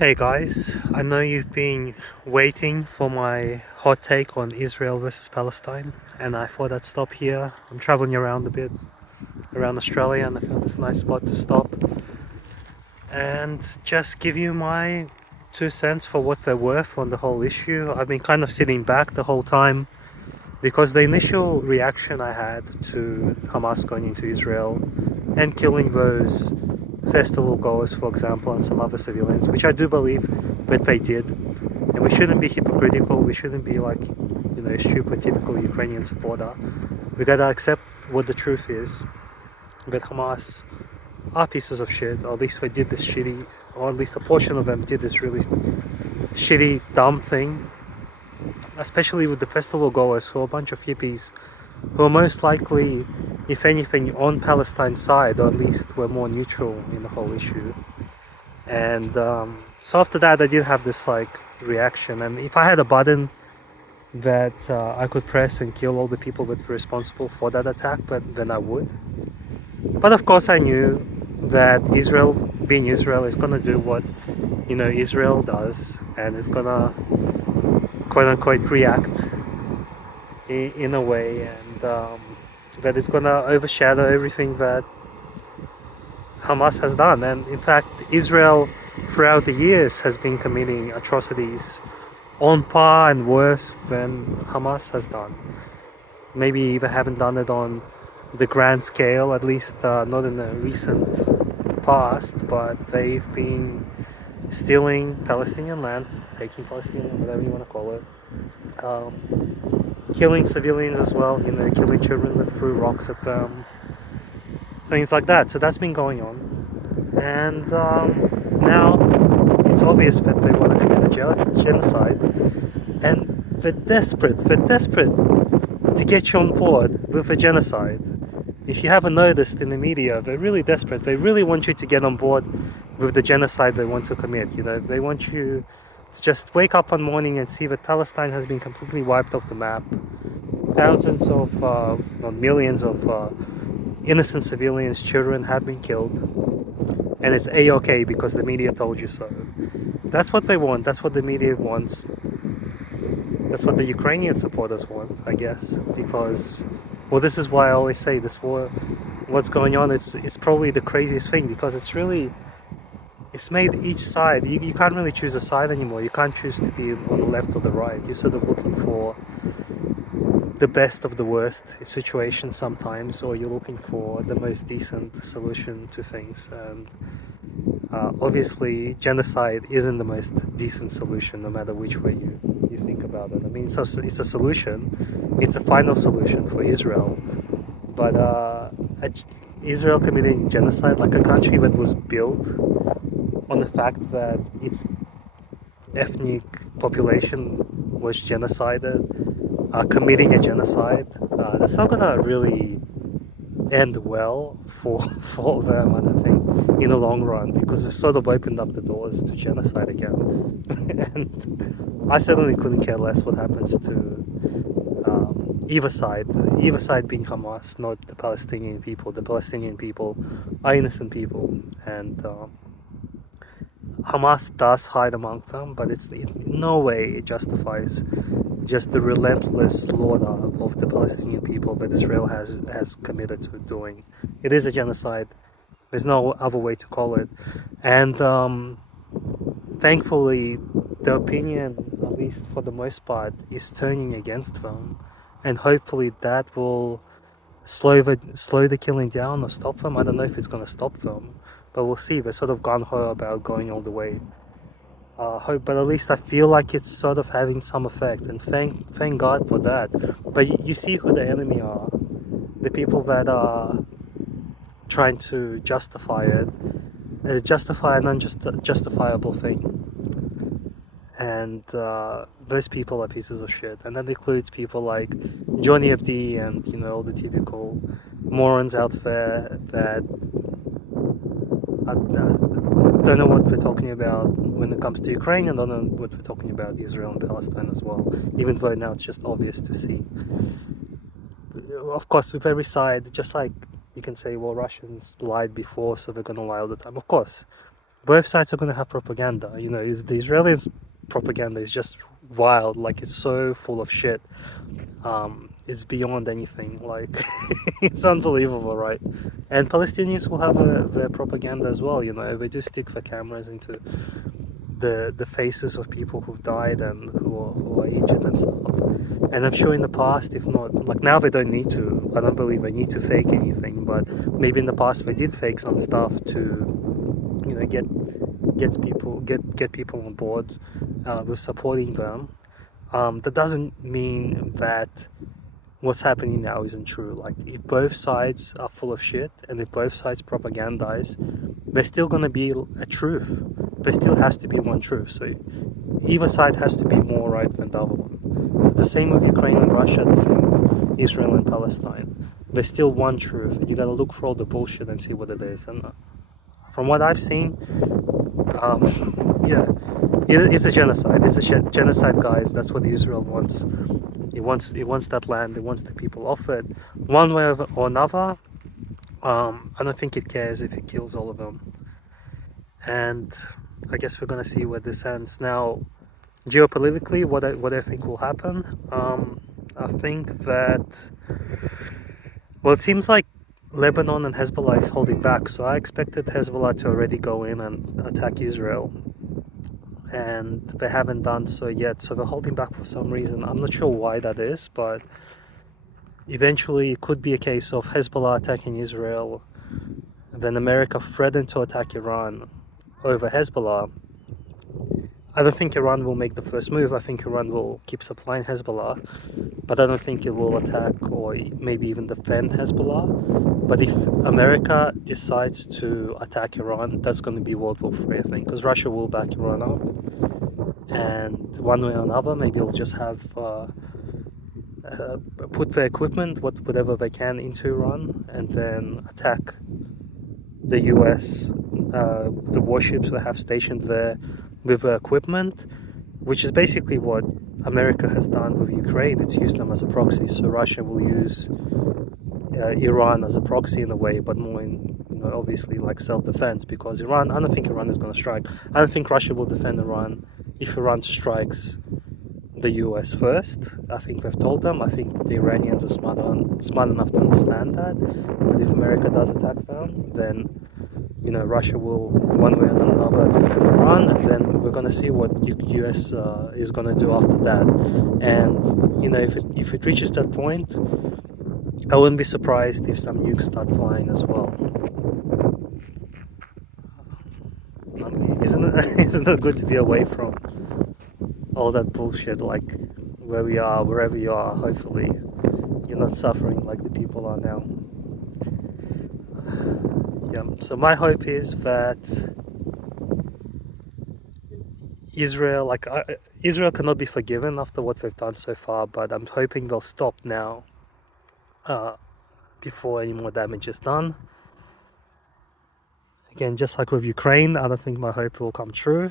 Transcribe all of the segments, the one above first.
Hey guys, I know you've been waiting for my hot take on Israel versus Palestine, and I thought I'd stop here. I'm traveling around a bit around Australia, and I found this nice spot to stop and just give you my 2 cents for what they're worth on the whole issue. I've been kind of sitting back the whole time because the initial reaction I had to Hamas going into Israel and killing those festival goers, for example, and some other civilians, which I do believe that they did. And we shouldn't be hypocritical. We shouldn't be like, a stupid, typical Ukrainian supporter. We gotta accept what the truth is. That Hamas are pieces of shit, or at least they did this shitty, or at least a portion of them did this really shitty, dumb thing. Especially with the festival goers, who are a bunch of hippies, who are most likely, if anything, on Palestine's side, or at least were more neutral in the whole issue. And so after that, I did have this reaction. And if I had a button that I could press and kill all the people that were responsible for that attack, then I would. But of course, I knew that Israel, being Israel, is gonna do what Israel does, and is gonna quote unquote react in a way, and that is gonna overshadow everything that Hamas has done. And in fact, Israel throughout the years has been committing atrocities on par and worse than Hamas has done. Maybe they haven't done it on the grand scale, at least not in the recent past, but they've been stealing Palestinian land, taking Palestinian, whatever you want to call it, killing civilians as well, killing children that threw rocks at them, things like that. So that's been going on. And now it's obvious that they want to commit the genocide, and they're desperate to get you on board with the genocide. If you haven't noticed in the media, they're really desperate. They really want you to get on board with the genocide they want to commit. They want you to just wake up one morning and see that Palestine has been completely wiped off the map. Thousands of, not millions of innocent civilians, children have been killed. And it's A-okay because the media told you so. That's what they want. That's what the media wants. That's what the Ukrainian supporters want, I guess. Because, well, this is why I always say this war, what's going on, it's probably the craziest thing, because it's made each side, you can't really choose a side anymore. You can't choose to be on the left or the right. You're sort of looking for the best of the worst situation sometimes, or you're looking for the most decent solution to things. And obviously, genocide isn't the most decent solution, no matter which way you think about it. I mean, it's a solution, it's a final solution for Israel, but Israel committing genocide, like a country that was built on the fact that its ethnic population was genocided, committing a genocide, that's not gonna really end well for them, I don't think, in the long run, because we've sort of opened up the doors to genocide again. And I certainly couldn't care less what happens to either side being Hamas, not the Palestinian people. The Palestinian people are innocent people, and Hamas does hide among them, but it's in no way it justifies just the relentless slaughter of the Palestinian people that Israel has committed to doing. It is a genocide. There's no other way to call it. And thankfully, the opinion, at least for the most part, is turning against them. And hopefully that will slow the killing down or stop them. I don't know if it's going to stop them, but we'll see. They're sort of gung-ho about going all the way. Hope, but at least I feel like it's sort of having some effect, and thank God for that. But you see who the enemy are, the people that are trying to justify it, justify an unjustifiable thing, and those people are pieces of shit. And that includes people like Johnny FD and all the typical morons out there that don't know what we're talking about when it comes to Ukraine, and don't know what we're talking about Israel and Palestine as well, even though now it's just obvious to see. Of course, with every side, just like you can say, well, Russians lied before, so they're going to lie all the time. Of course, both sides are going to have propaganda. You know, is the Israelis' propaganda is just wild. Like it's so full of shit. It's beyond anything. Like it's unbelievable, right? And Palestinians will have their propaganda as well. You know, they do stick the cameras into the faces of people who've died and who are injured and stuff. And I'm sure in the past, if not, like now they don't need to. I don't believe they need to fake anything, but maybe in the past they did fake some stuff to, you know, get people on board with supporting them. That doesn't mean that what's happening now isn't true. Like if both sides are full of shit and if both sides propagandize, there's still gonna be a truth. There still has to be one truth. So either side has to be more right than the other one. So the same with Ukraine and Russia, the same with Israel and Palestine. There's still one truth, and you gotta look for all the bullshit and see what it is. And from what I've seen, um, yeah, it's a genocide. It's a genocide, guys. That's what Israel wants. It wants that land. It wants the people off it, one way or another. I don't think it cares if it kills all of them. And I guess we're gonna see where this ends. Now, geopolitically, what I think will happen. I think that, well, it seems like Lebanon and Hezbollah is holding back. So I expected Hezbollah to already go in and attack Israel, and they haven't done so yet. So they're holding back for some reason. I'm not sure why that is, but eventually it could be a case of Hezbollah attacking Israel, then America threatened to attack Iran over Hezbollah. I don't think Iran will make the first move. I think Iran will keep supplying Hezbollah, but I don't think it will attack or maybe even defend Hezbollah. But if America decides to attack Iran, that's going to be World War III, I think, because Russia will back Iran up. And one way or another, maybe it'll just have put their equipment, whatever they can, into Iran, and then attack the US, the warships they have stationed there with equipment, which is basically what America has done with Ukraine. It's used them as a proxy. So Russia will use Iran as a proxy in a way, but more in, you know, obviously like self-defense, because Iran, I don't think Iran is going to strike. I don't think Russia will defend Iran if Iran strikes the US first. I think we've told them. I think the Iranians are smart enough to understand that. But if America does attack them, then, you know, Russia will one way or another defend Iran, and then we're going to see what US is going to do after that. And, you know, if it reaches that point, I wouldn't be surprised if some nukes start flying as well. Isn't it, isn't it good to be away from all that bullshit, like where we are, wherever you are? Hopefully you're not suffering like the people are now. Yeah, so my hope is that Israel, Israel cannot be forgiven after what they've done so far, but I'm hoping they'll stop now before any more damage is done. Again, just like with Ukraine, I don't think my hope will come true.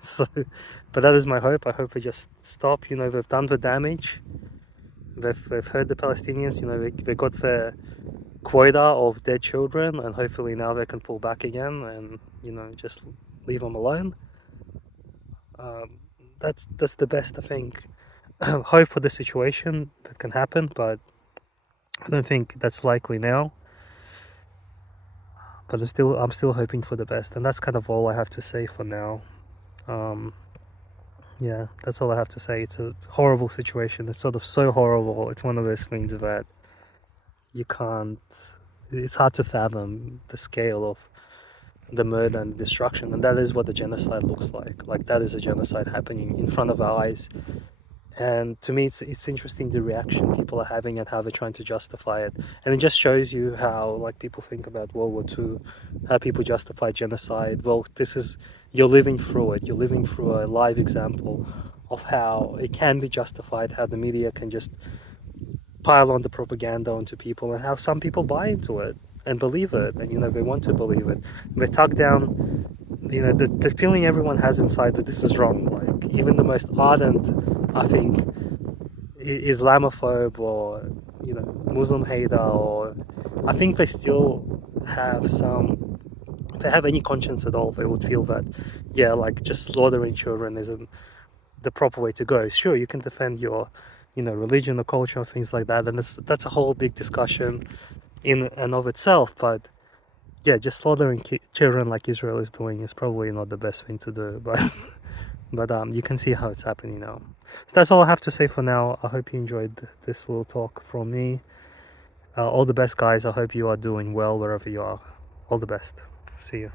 So, but that is my hope. I hope they just stop. You know, they've done the damage. They've hurt the Palestinians. You know, they got their quota of dead children, and hopefully now they can pull back again and, you know, just leave them alone. That's the best, I think. Hope for the situation that can happen, but I don't think that's likely now. But I'm still hoping for the best, and that's kind of all I have to say for now. Yeah, that's all I have to say. It's a horrible situation. It's sort of so horrible. It's one of those things that you can't. It's hard to fathom the scale of the murder and destruction, and that is what the genocide looks like. Like, that is a genocide happening in front of our eyes. And to me, it's interesting the reaction people are having and how they're trying to justify it. And it just shows you how, like, people think about World War II, how people justify genocide. Well, you're living through it. You're living through a live example of how it can be justified, how the media can just pile on the propaganda onto people, and how some people buy into it and believe it. And, you know, they want to believe it. They tug down, you know, the feeling everyone has inside that this is wrong. Like, even the most ardent, I think, Islamophobe or, you know, Muslim hater, or I think they still have some they have any conscience at all, they would feel that, yeah, like just slaughtering children isn't the proper way to go. Sure, you can defend your, religion or culture or things like that, and that's a whole big discussion in and of itself. But yeah, just slaughtering children like Israel is doing is probably not the best thing to do. But you can see how it's happening now. So that's all I have to say for now. I hope you enjoyed this little talk from me. All the best, guys. I hope you are doing well wherever you are. All the best. See you.